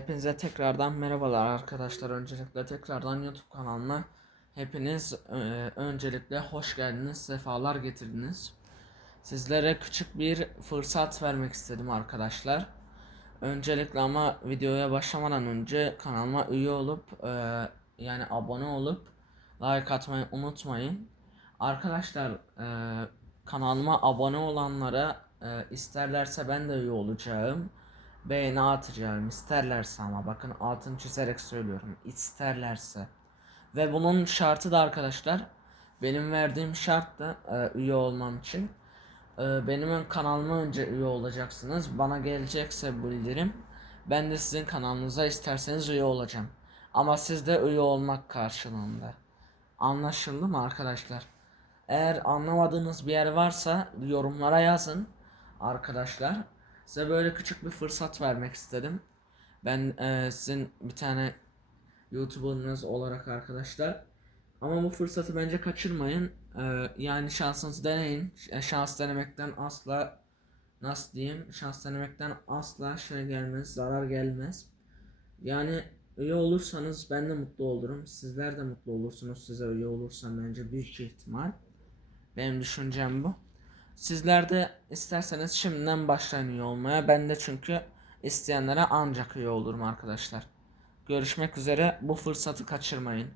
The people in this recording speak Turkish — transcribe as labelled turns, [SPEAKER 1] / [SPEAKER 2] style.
[SPEAKER 1] Hepinize tekrardan merhabalar arkadaşlar. Öncelikle tekrardan YouTube kanalıma hepiniz e, öncelikle hoş geldiniz, sefalar getirdiniz. Sizlere küçük bir fırsat vermek istedim arkadaşlar. Öncelikle ama videoya başlamadan önce kanalıma üye olup e, yani abone olup like atmayı unutmayın. Arkadaşlar e, kanalıma abone olanlara e, isterlerse ben de üye olacağım beğeni atacağım? İsterlerse ama bakın altını çizerek söylüyorum. İsterlerse. Ve bunun şartı da arkadaşlar benim verdiğim şart da e, üye olmam için. E, benim kanalıma önce üye olacaksınız. Bana gelecekse bildirim ben de sizin kanalınıza isterseniz üye olacağım. Ama siz de üye olmak karşılığında. Anlaşıldı mı arkadaşlar? Eğer anlamadığınız bir yer varsa yorumlara yazın arkadaşlar. Size böyle küçük bir fırsat vermek istedim. Ben eee, sizin bir tane YouTuber'ınız olarak arkadaşlar. Ama bu fırsatı bence kaçırmayın. Eee, yani şansınızı deneyin. Ş- Şans denemekten asla nasıl diyeyim? Şans denemekten asla şey gelmez, zarar gelmez. Yani üye olursanız ben de mutlu olurum. Sizler de mutlu olursunuz. Size üye olursam bence büyük ihtimal. Benim düşüncem bu. Sizler de isterseniz şimdiden başlayın üye olmaya. Ben de çünkü isteyenlere ancak üye olurum arkadaşlar. Görüşmek üzere. Bu fırsatı kaçırmayın.